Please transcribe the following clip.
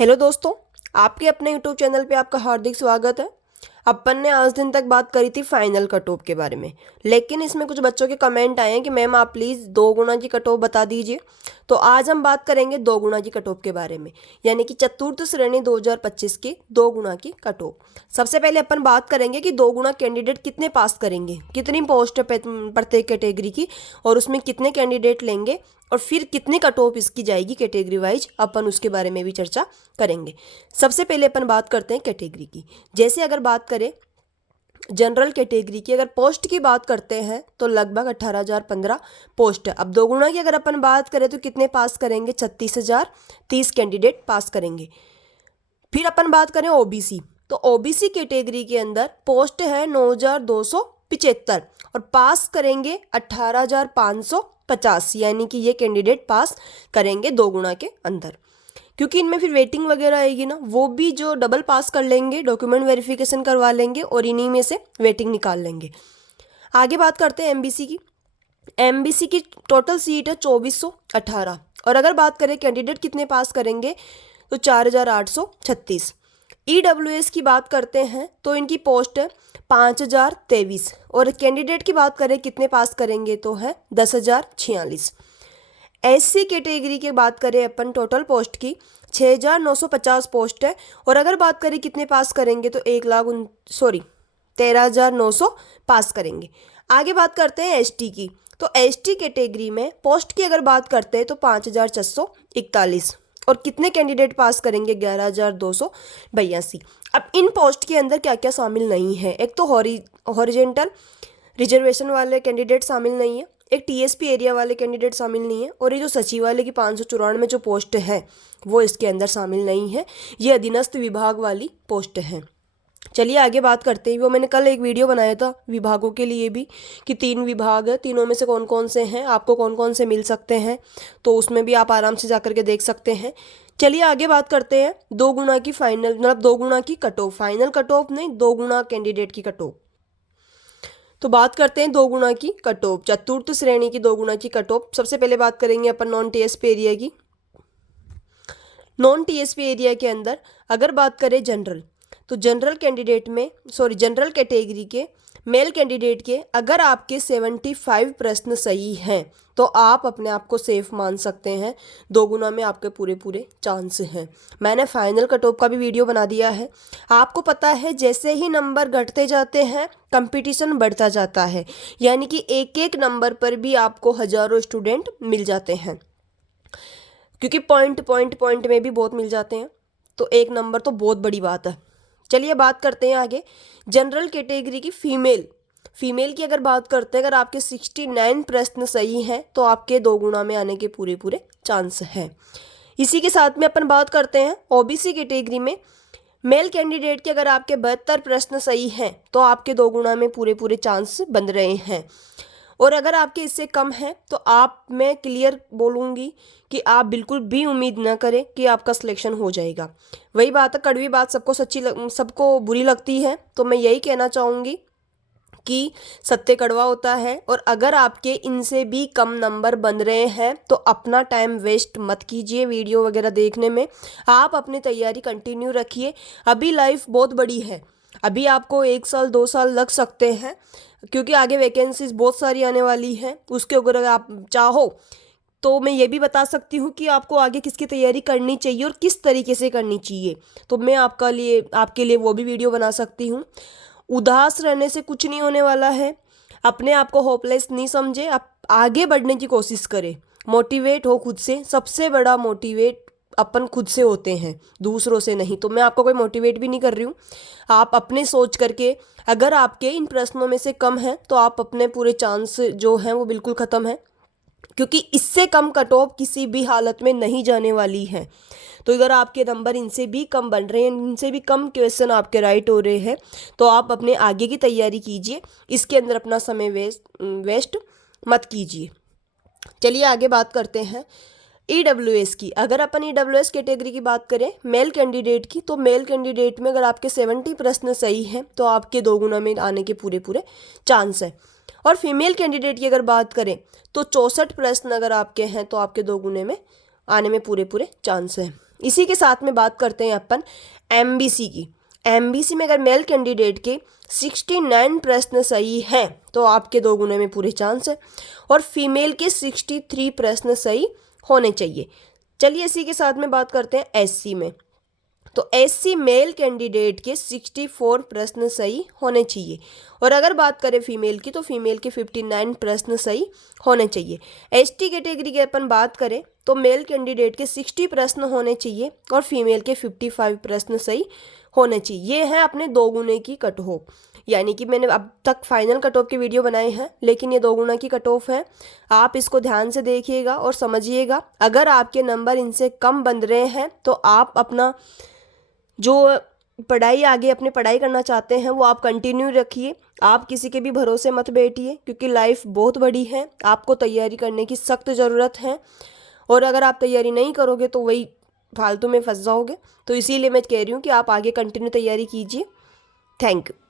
Hello दोस्तों, आपके अपने यूट्यूब चैनल पे आपका हार्दिक स्वागत है। अपन ने आज दिन तक बात करी थी फाइनल कट ऑफ के बारे में, लेकिन इसमें कुछ बच्चों के कमेंट आए हैं कि मैम आप प्लीज़ 2 गुना की कट ऑफ बता दीजिए। तो आज हम बात करेंगे 2 गुना की कट ऑफ के बारे में, यानी कि चतुर्थ श्रेणी 2025 की 2 गुना की कट ऑफ। सबसे पहले अपन बात करेंगे कि 2 गुना कैंडिडेट कितने पास करेंगे, कितनी पोस्ट है प्रत्येक कैटेगरी की, और उसमें कितने कैंडिडेट लेंगे, और फिर कितनी कट ऑफ इसकी जाएगी कैटेगरी वाइज, अपन उसके बारे में भी चर्चा करेंगे। सबसे पहले अपन बात करते हैं कैटेगरी की। जैसे अगर बात करें जनरल कैटेगरी की, अगर पोस्ट की बात करते हैं तो लगभग 18,015 पोस्ट है। अब 2 गुना की अगर अपन बात करें तो कितने पास करेंगे, 36,030 कैंडिडेट पास करेंगे। फिर अपन बात करें ओबीसी, तो ओबीसी कैटेगरी के अंदर पोस्ट है 9,275 और पास करेंगे 18,550, यानी कि ये कैंडिडेट पास करेंगे 2 गुना के अंदर। क्योंकि इनमें फिर वेटिंग वगैरह आएगी ना, वो भी जो डबल पास कर लेंगे, डॉक्यूमेंट वेरिफिकेशन करवा लेंगे और इन्हीं में से वेटिंग निकाल लेंगे। आगे बात करते हैं एमबीसी की। एमबीसी की टोटल सीट है 2418, और अगर बात करें कैंडिडेट कितने पास करेंगे तो 4,836। ईडब्ल्यूएस की बात करते हैं तो इनकी पोस्ट है 5,023, और कैंडिडेट की बात करें कितने पास करेंगे तो है 10,046। एससी कैटेगरी की बात करें अपन टोटल पोस्ट की 6,950 पोस्ट है, और अगर बात करें कितने पास करेंगे तो 13,900 पास करेंगे। आगे बात करते हैं एसटी की, तो एसटी कैटेगरी में पोस्ट की अगर बात करते हैं तो 5,641, और कितने कैंडिडेट पास करेंगे 11,282। अब इन पोस्ट के अंदर क्या क्या शामिल नहीं है, एक तो हॉरिजेंटल रिजर्वेशन वाले कैंडिडेट शामिल नहीं है, एक टीएसपी एरिया वाले कैंडिडेट शामिल नहीं है, और ये जो सचिवालय की 594 जो पोस्ट है वो इसके अंदर शामिल नहीं है। ये अधीनस्थ विभाग वाली पोस्ट है। चलिए आगे बात करते हैं। वो मैंने कल एक वीडियो बनाया था विभागों के लिए भी, कि 3 विभाग है, तीनों में से कौन कौन से हैं, आपको कौन कौन से मिल सकते हैं, तो उसमें भी आप आराम से जाकर के देख सकते हैं। चलिए आगे बात करते हैं 2 गुना की फाइनल, मतलब 2 गुना की cut off, final cut off नहीं, 2 गुना कैंडिडेट की कट ऑफ। तो बात करते हैं 2 गुना की कट ऑफ, चतुर्थ श्रेणी की 2 गुना की कट ऑफ। सबसे पहले बात करेंगे अपन नॉन टीएसपी एरिया की। नॉन टीएसपी एरिया के अंदर अगर बात करें जनरल, तो जनरल कैटेगरी के मेल कैंडिडेट के अगर आपके 75 प्रश्न सही हैं तो आप अपने आप को सेफ मान सकते हैं, 2 गुना में आपके पूरे चांस हैं। मैंने फाइनल कट ऑफ का भी वीडियो बना दिया है। आपको पता है जैसे ही नंबर घटते जाते हैं कंपटीशन बढ़ता जाता है, यानी कि एक एक नंबर पर भी आपको हजारों स्टूडेंट मिल जाते हैं, क्योंकि पॉइंट में भी बहुत मिल जाते हैं, तो एक नंबर तो बहुत बड़ी बात है। चलिए बात करते हैं आगे जनरल कैटेगरी की फीमेल की अगर बात करते हैं, अगर आपके 69 प्रश्न सही हैं तो आपके 2 गुना में आने के पूरे चांस हैं। इसी के साथ में अपन बात करते हैं ओबीसी कैटेगरी में मेल कैंडिडेट के अगर आपके 72 प्रश्न सही हैं तो आपके 2 गुना में पूरे चांस बन रहे हैं, और अगर आपके इससे कम है तो आप, मैं क्लियर बोलूँगी कि आप बिल्कुल भी उम्मीद ना करें कि आपका सिलेक्शन हो जाएगा। वही बात है, कड़वी बात सबको बुरी लगती है, तो मैं यही कहना चाहूँगी कि सत्य कड़वा होता है, और अगर आपके इनसे भी कम नंबर बन रहे हैं तो अपना टाइम वेस्ट मत कीजिए वीडियो वगैरह देखने में, आप अपनी तैयारी कंटिन्यू रखिए। अभी लाइफ बहुत बड़ी है, अभी आपको 1 साल 2 साल लग सकते हैं, क्योंकि आगे वैकेंसीज बहुत सारी आने वाली हैं। उसके अगर आप चाहो तो मैं ये भी बता सकती हूँ कि आपको आगे किसकी तैयारी करनी चाहिए और किस तरीके से करनी चाहिए, तो मैं आपके लिए वो भी वीडियो बना सकती हूँ। उदास रहने से कुछ नहीं होने वाला है, अपने आप को होपलेस नहीं समझे, आप आगे बढ़ने की कोशिश करें, मोटिवेट हो खुद से। सबसे बड़ा मोटिवेट अपन खुद से होते हैं, दूसरों से नहीं। तो मैं आपको कोई मोटिवेट भी नहीं कर रही हूँ, आप अपने सोच करके, अगर आपके इन प्रश्नों में से कम है तो आप अपने पूरे चांस जो हैं वो बिल्कुल ख़त्म है, क्योंकि इससे कम कट ऑफ किसी भी हालत में नहीं जाने वाली है। तो अगर आपके नंबर इनसे भी कम बन रहे हैं, इनसे भी कम क्वेश्चन आपके राइट हो रहे हैं, तो आप अपने आगे की तैयारी कीजिए, इसके अंदर अपना समय वेस्ट मत कीजिए। चलिए आगे बात करते हैं ईडब्ल्यूएस की। अगर अपन ईडब्ल्यूएस कैटेगरी की बात करें मेल कैंडिडेट की, तो मेल कैंडिडेट में अगर आपके 70 प्रश्न सही हैं तो आपके 2 गुना में आने के पूरे चांस है। और फीमेल कैंडिडेट की अगर बात करें तो 64 प्रश्न अगर आपके हैं तो आपके 2 गुने में आने में पूरे चांस है। इसी के साथ में बात करते हैं अपन MBC की। MBC में अगर मेल कैंडिडेट के 69 प्रश्न सही हैं तो आपके 2 गुने में पूरे चांस है, और फीमेल के 63 प्रश्न सही होने चाहिए। चलिए इसी के साथ में बात करते हैं SC में। तो SC मेल कैंडिडेट के 64 प्रश्न सही होने चाहिए, और अगर बात करें फीमेल की तो फीमेल के 59 प्रश्न सही होने चाहिए। ST कैटेगरी की अपन बात करें तो मेल कैंडिडेट के 60 प्रश्न होने चाहिए और फीमेल के 55 प्रश्न सही होने चाहिए। ये है अपने 2 गुने की कट ऑफ, यानी कि मैंने अब तक फाइनल कट ऑफ के वीडियो बनाए हैं, लेकिन ये 2 गुना की कट ऑफ है। आप इसको ध्यान से देखिएगा और समझिएगा। अगर आपके नंबर इनसे कम बन रहे हैं तो आप अपना जो पढ़ाई आगे अपनी पढ़ाई करना चाहते हैं वो आप कंटिन्यू रखिए। आप किसी के भी भरोसे मत बैठिए, क्योंकि लाइफ बहुत बड़ी है, आपको तैयारी करने की सख्त ज़रूरत है। और अगर आप तैयारी नहीं करोगे तो वही फालतू में फंस जाओगे। तो इसीलिए मैं कह रही हूँ कि आप आगे कंटिन्यू तैयारी कीजिए। Thank you.